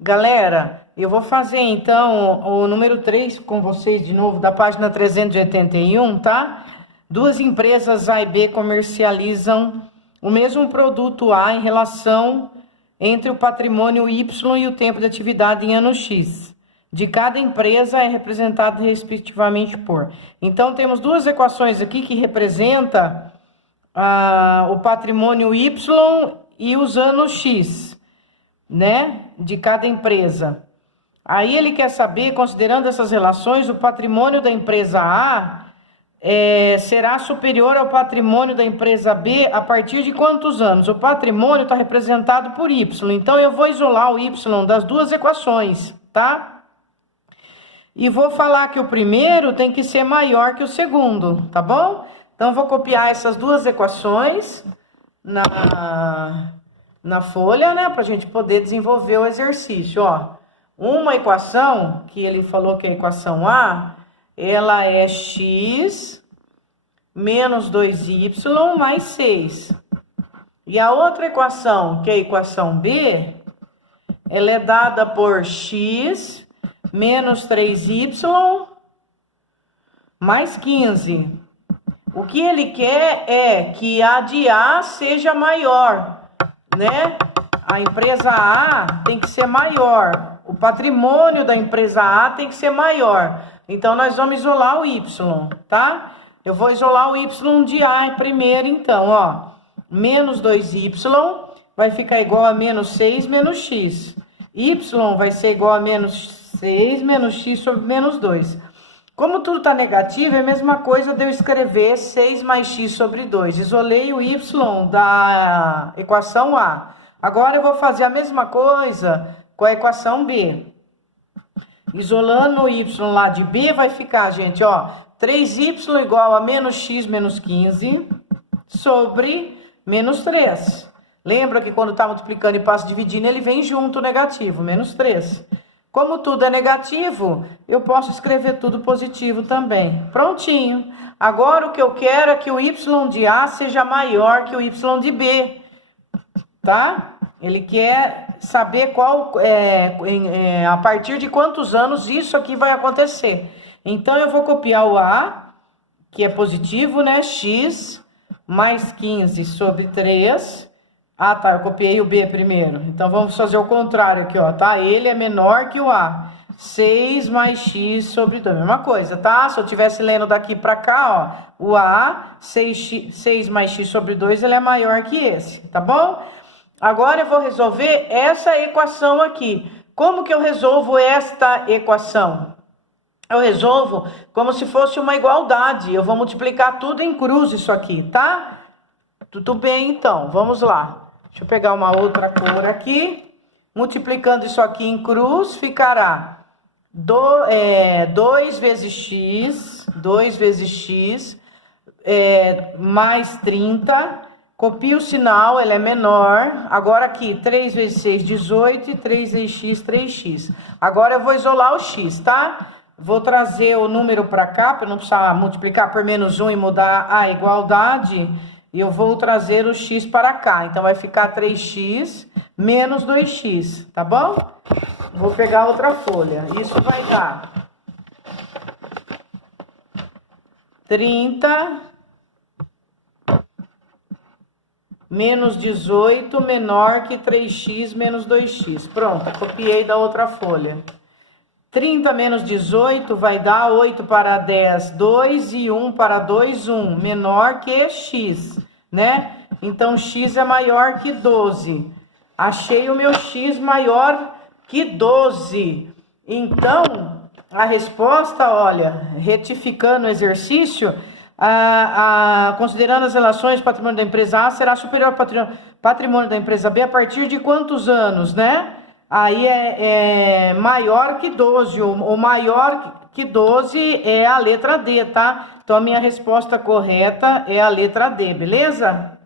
Galera, eu vou fazer então o número 3 com vocês de novo, da página 381, tá? Duas empresas A e B comercializam o mesmo produto A em relação entre o patrimônio Y e o tempo de atividade em ano X. De cada empresa é representado respectivamente por. Então, temos duas equações aqui que representam o patrimônio Y e os anos X, né, de cada empresa. Aí ele quer saber, considerando essas relações, o patrimônio da empresa A será superior ao patrimônio da empresa B a partir de quantos anos? O patrimônio está representado por Y, então eu vou isolar o Y das duas equações, tá? E vou falar que o primeiro tem que ser maior que o segundo, tá bom? Então, vou copiar essas duas equações na folha, né? Para a gente poder desenvolver o exercício, ó. Uma equação, que ele falou que é a equação A, ela é x menos 2y mais 6. E a outra equação, que é a equação B, ela é dada por x menos 3y mais 15. O que ele quer é que a de A seja maior, né? A empresa A tem que ser maior. O patrimônio da empresa A tem que ser maior. Então, nós vamos isolar o Y, tá? Eu vou isolar o Y de A primeiro, então, ó. Menos 2y vai ficar igual a menos 6 menos x. Y vai ser igual a menos 6 menos x sobre menos 2. Como tudo está negativo, é a mesma coisa de eu escrever 6 mais x sobre 2. Isolei o y da equação A. Agora eu vou fazer a mesma coisa com a equação B. Isolando o y lá de B, vai ficar, gente, ó, 3y igual a menos x menos 15 sobre menos 3. Lembra que quando está multiplicando e passa dividindo, ele vem junto o negativo, menos 3. Como tudo é negativo, eu posso escrever tudo positivo também. Prontinho. Agora, o que eu quero é que o y de A seja maior que o y de B, tá? Ele quer saber a partir de quantos anos isso aqui vai acontecer. Então, eu vou copiar o A, que é positivo, né? X mais 15 sobre 3. Ah, tá, eu copiei o B primeiro. Então, vamos fazer o contrário aqui, ó, tá? Ele é menor que o A. 6 mais x sobre 2. Mesma coisa, tá? Se eu estivesse lendo daqui pra cá, ó, o A, 6 mais x sobre 2, ele é maior que esse, tá bom? Agora, eu vou resolver essa equação aqui. Como que eu resolvo esta equação? Eu resolvo como se fosse uma igualdade. Eu vou multiplicar tudo em cruz isso aqui, tá? Tudo bem, então. Vamos lá. Deixa eu pegar uma outra cor aqui. Multiplicando isso aqui em cruz, ficará 2 vezes x mais 30. Copio o sinal, ele é menor. Agora aqui, 3 vezes 6, 18. E 3 vezes x, 3x. Agora eu vou isolar o x, tá? Vou trazer o número para cá, para não precisar multiplicar por menos 1 e mudar a igualdade. E eu vou trazer o x para cá. Então, vai ficar 3x menos 2x, tá bom? Vou pegar outra folha. Isso vai dar 30 menos 18 menor que 3x menos 2x. Pronto, copiei da outra folha. 30 menos 18 vai dar 8 para 10, 2 e 1 para 2, 1, menor que x, né? Então, x é maior que 12. Achei o meu x maior que 12. Então, a resposta, olha, retificando o exercício, considerando as relações, o patrimônio da empresa A será superior ao patrimônio da empresa B a partir de quantos anos, né? Aí é maior que 12, o maior que 12 é a letra D, tá? Então, a minha resposta correta é a letra D, beleza?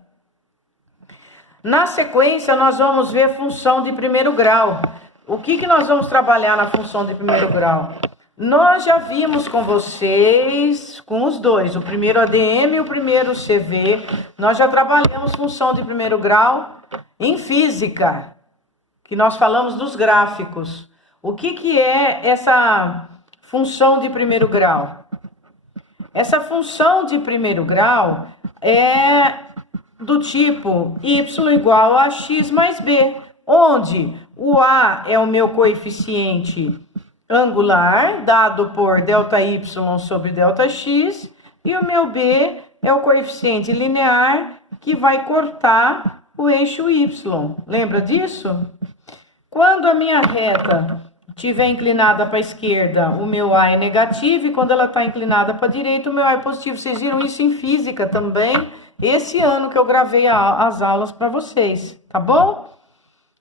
Na sequência, nós vamos ver função de primeiro grau. O que nós vamos trabalhar na função de primeiro grau? Nós já vimos com vocês, com os dois, o primeiro ADM e o primeiro CV. Nós já trabalhamos função de primeiro grau em física. que nós falamos dos gráficos. O que é essa função de primeiro grau? Essa função de primeiro grau é do tipo y igual a x mais b, onde o a é o meu coeficiente angular, dado por ΔY sobre ΔX, e o meu b é o coeficiente linear que vai cortar o eixo y. Lembra disso? Quando a minha reta estiver inclinada para a esquerda, o meu a é negativo, e quando ela está inclinada para a direita, o meu a é positivo. Vocês viram isso em física também, esse ano que eu gravei as aulas para vocês, tá bom?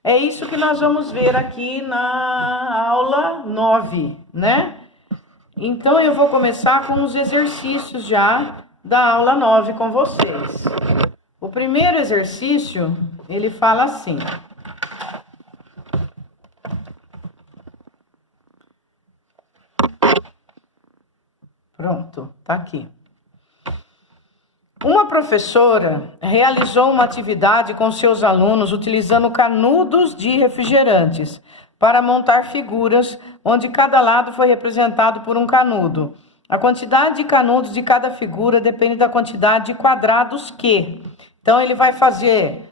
É isso que nós vamos ver aqui na aula 9, né? Então, eu vou começar com os exercícios já da aula 9 com vocês. O primeiro exercício, ele fala assim. Pronto, tá aqui. Uma professora realizou uma atividade com seus alunos utilizando canudos de refrigerantes para montar figuras onde cada lado foi representado por um canudo. A quantidade de canudos de cada figura depende da quantidade de quadrados que. Então, ele vai fazer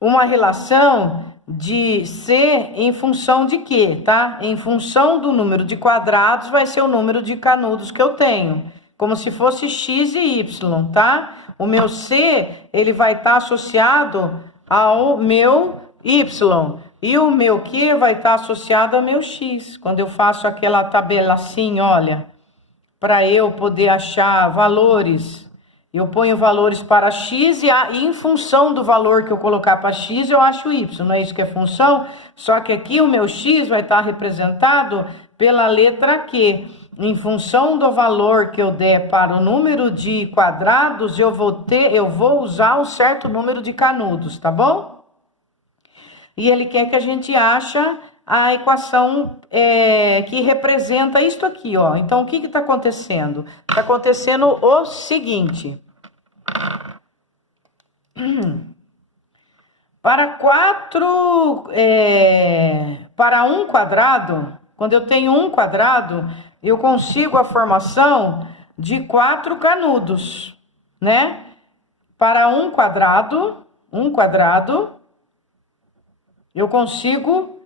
uma relação de C em função de quê, tá? Em função do número de quadrados vai ser o número de canudos que eu tenho. Como se fosse x e y, tá? O meu C, ele vai estar associado ao meu y. E o meu Q vai estar associado ao meu x. Quando eu faço aquela tabela assim, olha, para eu poder achar valores, eu ponho valores para x e em função do valor que eu colocar para x, eu acho y. Não é isso que é função? Só que aqui o meu x vai estar representado pela letra Q. Em função do valor que eu der para o número de quadrados, eu vou usar um certo número de canudos, tá bom? E ele quer que a gente ache a equação que representa isto aqui, ó. Então, o que está acontecendo? Está acontecendo o seguinte. Para um quadrado, quando eu tenho um quadrado, eu consigo a formação de 4 canudos, né? Para um quadrado, eu consigo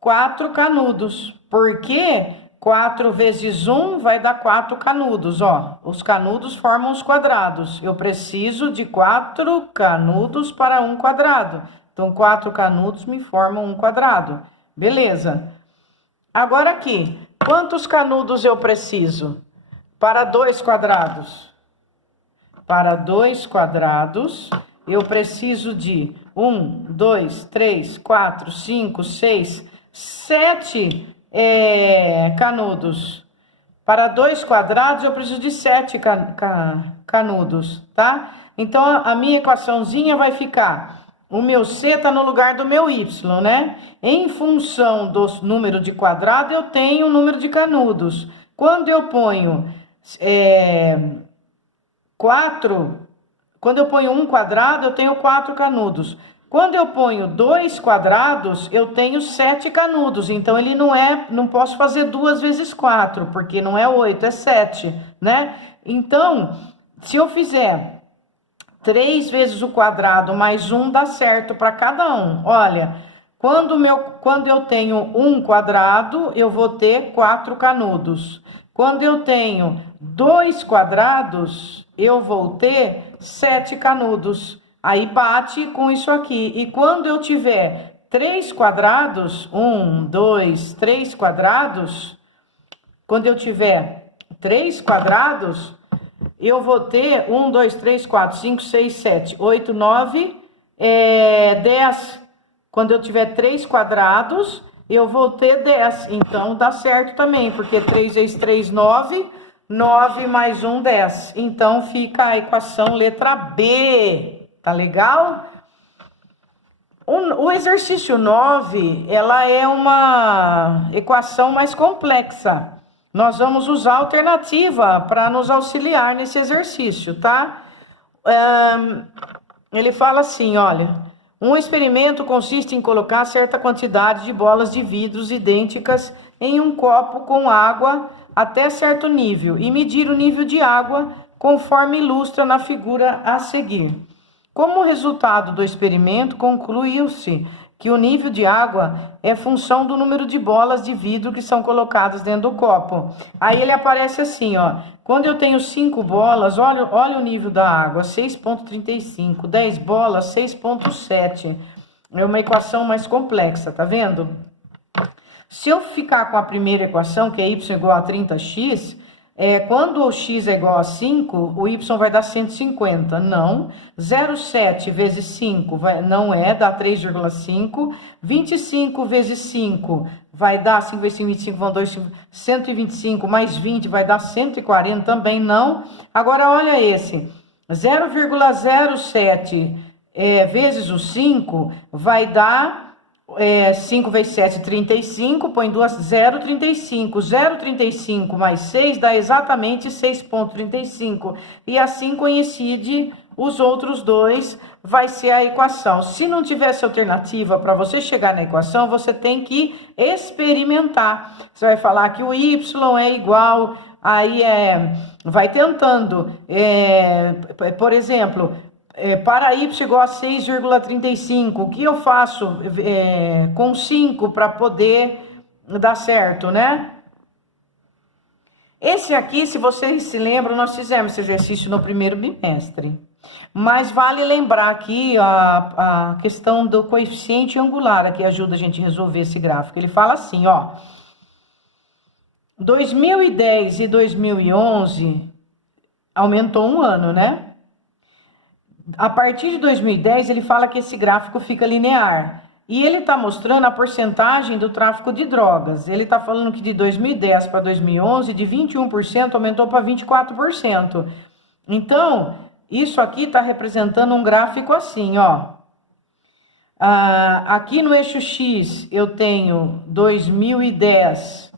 4 canudos, porque 4 vezes 1 vai dar 4 canudos, ó. Os canudos formam os quadrados. Eu preciso de 4 canudos para um quadrado. Então, 4 canudos me formam um quadrado. Beleza. Agora aqui, quantos canudos eu preciso? Para 2 quadrados. Para 2 quadrados, eu preciso de 1, 2, 3, 4, 5, 6, 7 canudos. Para 2 quadrados, eu preciso de 7 canudos, tá? Então, a minha equaçãozinha vai ficar... O meu C está no lugar do meu Y, né? Em função do número de quadrado, eu tenho o número de canudos. Quando eu ponho 1 quadrado, eu tenho 4 canudos. Quando eu ponho 2 quadrados, eu tenho 7 canudos. Então, ele não posso fazer 2 vezes 4, porque não é 8, é 7, né? Então, se eu fizer 3 vezes o quadrado mais 1 dá certo para cada um. Olha, quando eu tenho 1 quadrado, eu vou ter 4 canudos. Quando eu tenho 2 quadrados, eu vou ter 7 canudos. Aí bate com isso aqui. E quando eu tiver 3 quadrados, 1, 2, 3 quadrados, quando eu tiver 3 quadrados... eu vou ter 1, 2, 3, 4, 5, 6, 7, 8, 9, 10. Quando eu tiver 3 quadrados, eu vou ter 10. Então, dá certo também, porque 3 vezes 3, 9. 9 mais 1, 10. Então, fica a equação letra B. Tá legal? O exercício 9, ela é uma equação mais complexa. Nós vamos usar a alternativa para nos auxiliar nesse exercício, tá? Ele fala assim, olha, Um experimento consiste em colocar certa quantidade de bolas de vidros idênticas em um copo com água até certo nível e medir o nível de água conforme ilustra na figura a seguir. Como resultado do experimento, concluiu-se que o nível de água é função do número de bolas de vidro que são colocadas dentro do copo. Aí ele aparece assim, ó. Quando eu tenho 5 bolas, olha o nível da água, 6,35. 10 bolas, 6,7. É uma equação mais complexa, tá vendo? Se eu ficar com a primeira equação, que é y igual a 30x, quando o x é igual a 5, o y vai dar 150. Não. 0,7 vezes 5 não dá 3,5. 25 vezes 5 vai dar, 5 vezes 5, 25, vão 2, 125 mais 20 vai dar 140, também não. Agora, olha esse. 0,07 vezes o 5 vai dar... 5 vezes 7, 35, põe 0,35. 0,35 mais 6 dá exatamente 6,35. E assim coincide os outros dois, vai ser a equação. Se não tivesse alternativa para você chegar na equação, você tem que experimentar. Você vai falar que o y é igual, aí vai tentando. Por exemplo... para y igual a 6,35, o que eu faço com 5 para poder dar certo, né? Esse aqui, se vocês se lembram, nós fizemos esse exercício no primeiro bimestre. Mas vale lembrar aqui a questão do coeficiente angular, que ajuda a gente a resolver esse gráfico. Ele fala assim, ó. 2010 e 2011 aumentou um ano, né? A partir de 2010, ele fala que esse gráfico fica linear. E ele está mostrando a porcentagem do tráfico de drogas. Ele está falando que de 2010 para 2011, de 21% aumentou para 24%. Então, isso aqui está representando um gráfico assim, ó. Aqui no eixo X, eu tenho 2010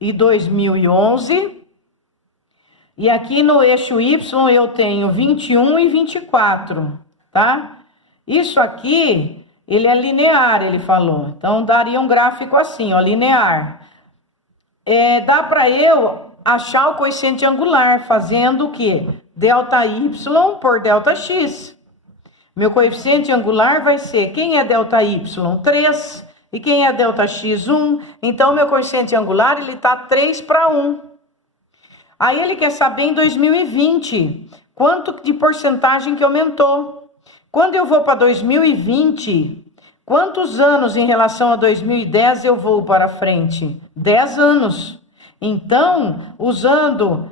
e 2011. E aqui no eixo Y eu tenho 21 e 24, tá? Isso aqui, ele é linear, ele falou. Então, daria um gráfico assim, ó, linear. Dá para eu achar o coeficiente angular, fazendo o quê? Delta Y por delta X. Meu coeficiente angular vai ser, quem é delta Y? 3. E quem é delta X? 1. Então, meu coeficiente angular, ele tá 3 para 1. Aí ele quer saber em 2020, quanto de porcentagem que aumentou. Quando eu vou para 2020, quantos anos em relação a 2010 eu vou para frente? 10 anos. Então, usando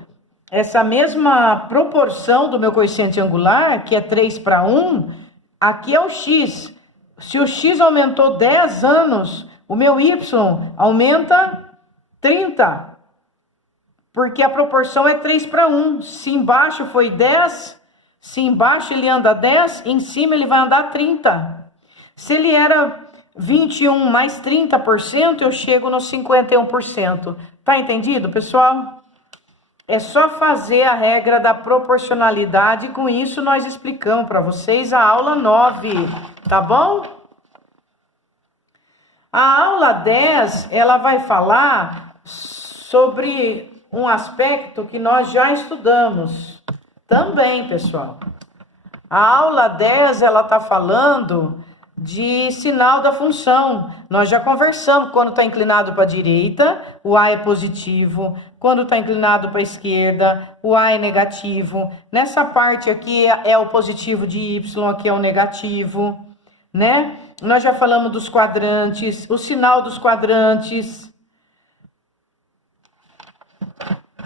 essa mesma proporção do meu coeficiente angular, que é 3 para 1, aqui é o x. Se o x aumentou 10 anos, o meu y aumenta 30. Porque a proporção é 3 para 1. Se embaixo foi 10, se embaixo ele anda 10, em cima ele vai andar 30. Se ele era 21 mais 30%, eu chego no 51%. Tá entendido, pessoal? É só fazer a regra da proporcionalidade. Com isso, nós explicamos para vocês a aula 9, tá bom? A aula 10, ela vai falar sobre um aspecto que nós já estudamos também, pessoal. A aula 10, ela está falando de sinal da função. Nós já conversamos, quando está inclinado para a direita, o A é positivo. Quando está inclinado para a esquerda, o A é negativo. Nessa parte aqui é o positivo de Y, aqui é o negativo, né? Nós já falamos dos quadrantes, o sinal dos quadrantes.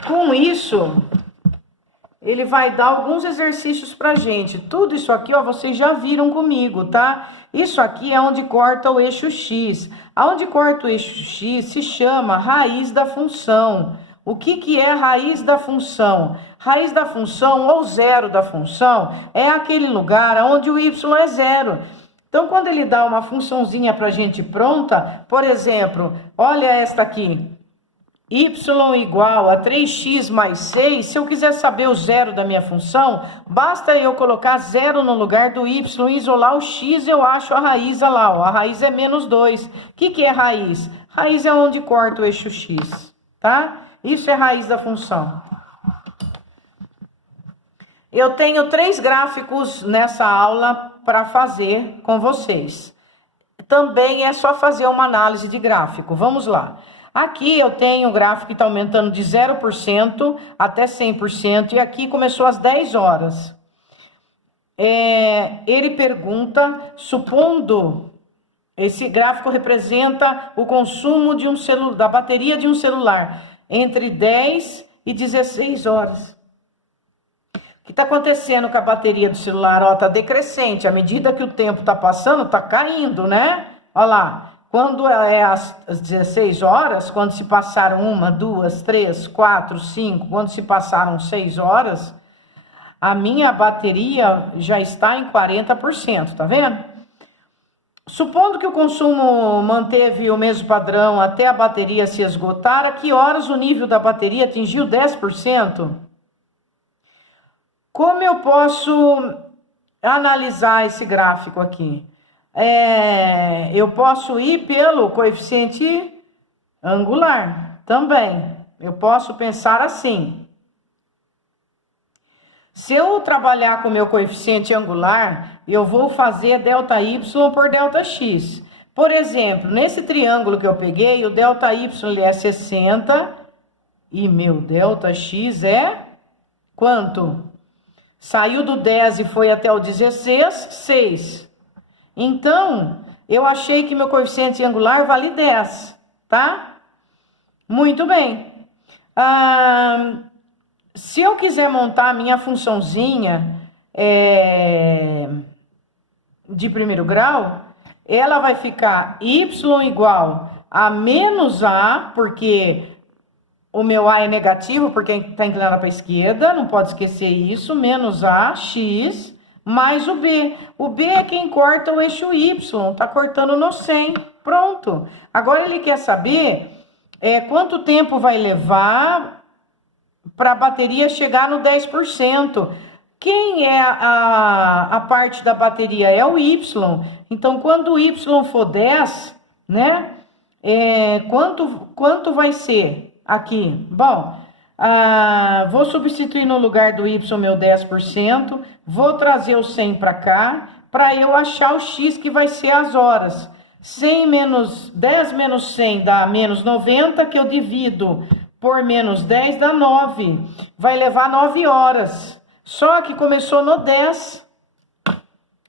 Com isso, ele vai dar alguns exercícios pra gente. Tudo isso aqui, ó, vocês já viram comigo, tá? Isso aqui é onde corta o eixo X. Aonde corta o eixo X se chama raiz da função. O que é raiz da função? Raiz da função ou zero da função é aquele lugar onde o y é zero. Então, quando ele dá uma funçãozinha pra gente pronta, por exemplo, olha esta aqui. y igual a 3x mais 6, se eu quiser saber o zero da minha função, basta eu colocar zero no lugar do y, isolar o x, eu acho a raiz, olha lá, ó, a raiz é menos 2. O que é raiz? Raiz é onde corta o eixo x, tá? Isso é raiz da função. Eu tenho 3 gráficos nessa aula para fazer com vocês. Também é só fazer uma análise de gráfico. Vamos lá. Aqui eu tenho um gráfico que está aumentando de 0% até 100%. E aqui começou às 10 horas. Ele pergunta, supondo... Esse gráfico representa o consumo de da bateria de um celular entre 10 e 16 horas. O que está acontecendo com a bateria do celular? Ó, tá decrescente. À medida que o tempo está passando, tá caindo, né? Olha lá. Quando é às 16 horas, quando se passaram 1, 2, 3, 4, 5, quando se passaram 6 horas, a minha bateria já está em 40%, tá vendo? Supondo que o consumo manteve o mesmo padrão até a bateria se esgotar, a que horas o nível da bateria atingiu 10%? Como eu posso analisar esse gráfico aqui? Eu posso ir pelo coeficiente angular também. Eu posso pensar assim. Se eu trabalhar com o meu coeficiente angular, eu vou fazer ΔY por ΔX. Por exemplo, nesse triângulo que eu peguei, o ΔY ele é 60 e meu ΔX é quanto? Saiu do 10 e foi até o 16, 6. Então, eu achei que meu coeficiente angular vale 10, tá? Muito bem. Se eu quiser montar a minha funçãozinha de primeiro grau, ela vai ficar y igual a menos a, porque o meu a é negativo, porque está inclinado para a esquerda, não pode esquecer isso, menos a, x, mais o b. O b é quem corta o eixo y, está cortando no 100. Pronto. Agora ele quer saber quanto tempo vai levar para a bateria chegar no 10%. Quem é a parte da bateria? É o y. Então, quando o y for 10, né? Quanto vai ser aqui? Bom, vou substituir no lugar do y meu 10%. Vou trazer o 100 para cá, para eu achar o x que vai ser as horas. 10 menos 100 dá menos 90, que eu divido por menos 10 dá 9. Vai levar 9 horas. Só que começou no 10.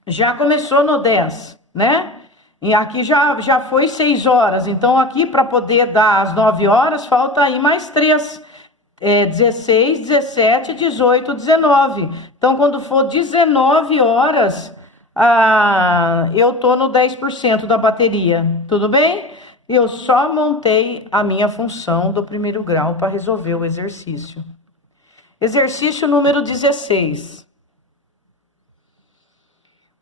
Já começou no 10, né? E aqui já foi 6 horas. Então, aqui para poder dar as 9 horas, falta aí mais 3. 16, 17, 18, 19. Então, quando for 19 horas, eu tô no 10% da bateria. Tudo bem? Eu só montei a minha função do primeiro grau para resolver o exercício. Exercício número 16.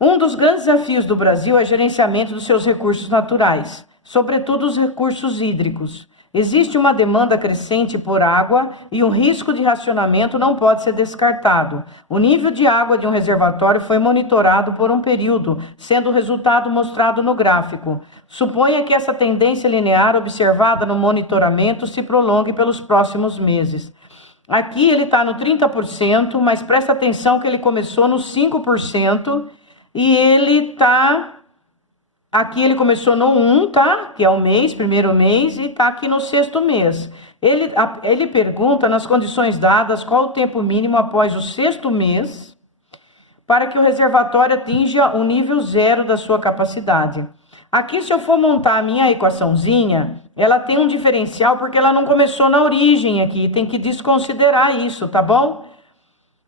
Um dos grandes desafios do Brasil é o gerenciamento dos seus recursos naturais, sobretudo os recursos hídricos. Existe uma demanda crescente por água e um risco de racionamento não pode ser descartado. O nível de água de um reservatório foi monitorado por um período, sendo o resultado mostrado no gráfico. Suponha que essa tendência linear observada no monitoramento se prolongue pelos próximos meses. Aqui ele está no 30%, mas presta atenção que ele começou no 5% e ele está... Aqui ele começou no 1, tá? Que é o mês, primeiro mês, e tá aqui no 6º mês. Ele pergunta, nas condições dadas, qual o tempo mínimo após o 6º mês para que o reservatório atinja o nível 0 da sua capacidade. Aqui, se eu for montar a minha equaçãozinha, ela tem um diferencial porque ela não começou na origem aqui. Tem que desconsiderar isso, tá bom?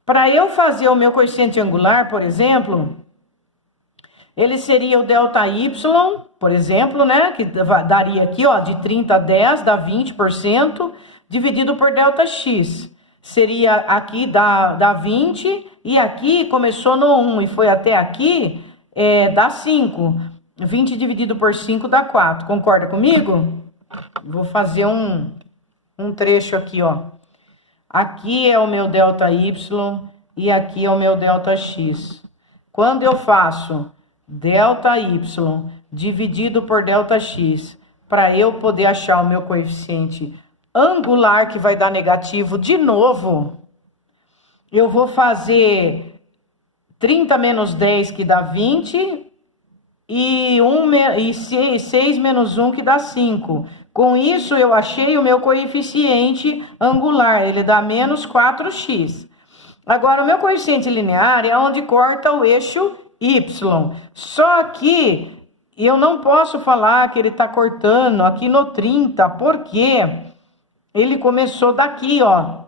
Para eu fazer o meu coeficiente angular, por exemplo... Ele seria o ΔY, por exemplo, né? Que daria aqui, ó, de 30 a 10, dá 20%, dividido por ΔX. Seria aqui, dá 20, e aqui começou no 1 e foi até aqui, dá 5. 20 dividido por 5 dá 4. Concorda comigo? Vou fazer um um trecho aqui, ó. Aqui é o meu ΔY e aqui é o meu ΔX. Quando eu faço ΔY dividido por ΔX, para eu poder achar o meu coeficiente angular, que vai dar negativo de novo, eu vou fazer 30 menos 10, que dá 20, e 6 menos 1, que dá 5. Com isso, eu achei o meu coeficiente angular, ele dá menos 4x. Agora, o meu coeficiente linear é onde corta o eixo y. Só que eu não posso falar que ele está cortando aqui no 30, porque ele começou daqui, ó.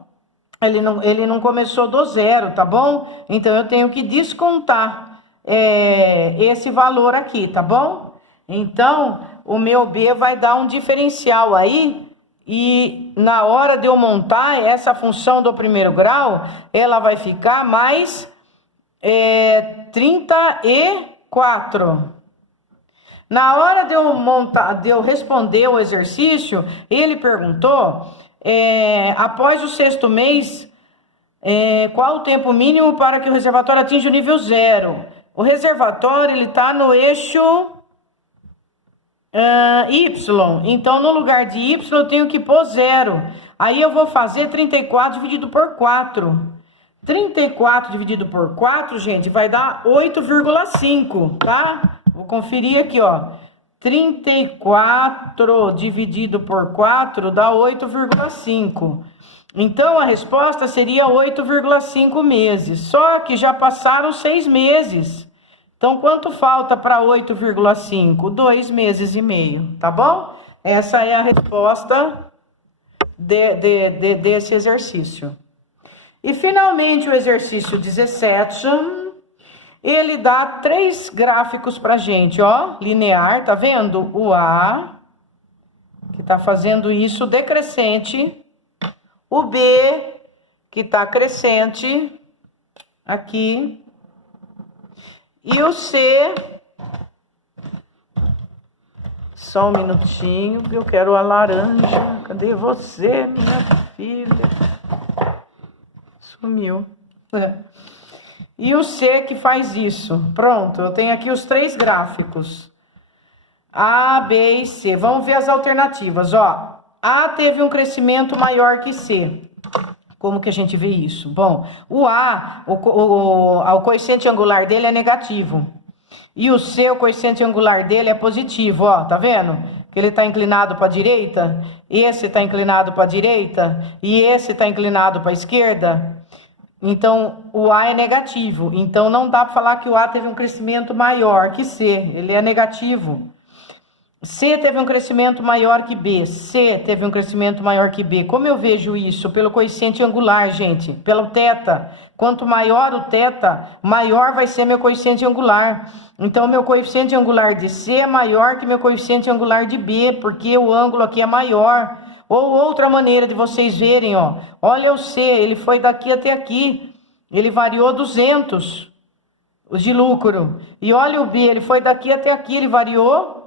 Ele não começou do zero, tá bom? Então, eu tenho que descontar esse valor aqui, tá bom? Então, o meu B vai dar um diferencial aí. E na hora de eu montar essa função do primeiro grau, ela vai ficar mais 34. Na hora de eu montar, de eu responder o exercício, ele perguntou, após o 6º mês, qual o tempo mínimo para que o reservatório atinja o nível 0? O reservatório, ele está no eixo Y. Então, no lugar de Y, eu tenho que pôr 0. Aí, eu vou fazer 34 dividido por 4. 34 dividido por 4, gente, vai dar 8,5, tá? Vou conferir aqui, ó. 34 dividido por 4 dá 8,5. Então, a resposta seria 8,5 meses. Só que já passaram 6 meses. Então, quanto falta para 8,5? 2 meses e meio, tá bom? Essa é a resposta desse exercício. E, finalmente, o exercício 17, ele dá 3 gráficos pra gente, ó, linear, tá vendo? O A, que tá fazendo isso decrescente, o B, que tá crescente, aqui, e o C, só um minutinho, que eu quero a laranja. Cadê você, minha filha? Sumiu. E o C que faz isso. Pronto, eu tenho aqui os 3 gráficos. A, B e C. Vamos ver as alternativas, ó. A teve um crescimento maior que C. Como que a gente vê isso? Bom, o A, o coeficiente angular dele é negativo. E o C, o coeficiente angular dele é positivo, ó, tá vendo? Que ele está inclinado para a direita, esse está inclinado para a direita, e esse está inclinado para a esquerda. Então, o A é negativo. Então, não dá para falar que o A teve um crescimento maior que C, ele é negativo. C teve um crescimento maior que B. C teve um crescimento maior que B. Como eu vejo isso? Pelo coeficiente angular, gente. Pelo θ. Quanto maior o θ, maior vai ser meu coeficiente angular. Então, meu coeficiente angular de C é maior que meu coeficiente angular de B, porque o ângulo aqui é maior. Ou outra maneira de vocês verem, ó. Olha o C, ele foi daqui até aqui. Ele variou 200 de lucro. E olha o B, ele foi daqui até aqui, ele variou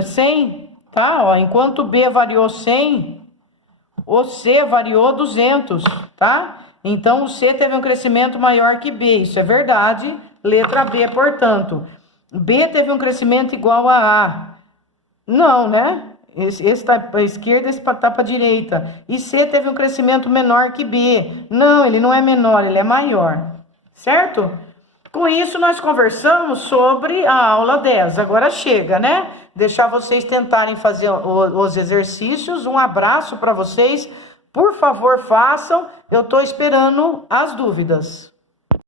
100, tá? Ó, enquanto o B variou 100, o C variou 200, tá? Então, o C teve um crescimento maior que B, isso é verdade. Letra B, portanto. B teve um crescimento igual a A. Não, né? Esse está para a esquerda, esse está para a direita. E C teve um crescimento menor que B. Não, ele não é menor, ele é maior. Certo? Com isso, nós conversamos sobre a aula 10. Agora chega, né? Deixar vocês tentarem fazer os exercícios. Um abraço para vocês. Por favor, façam. Eu estou esperando as dúvidas.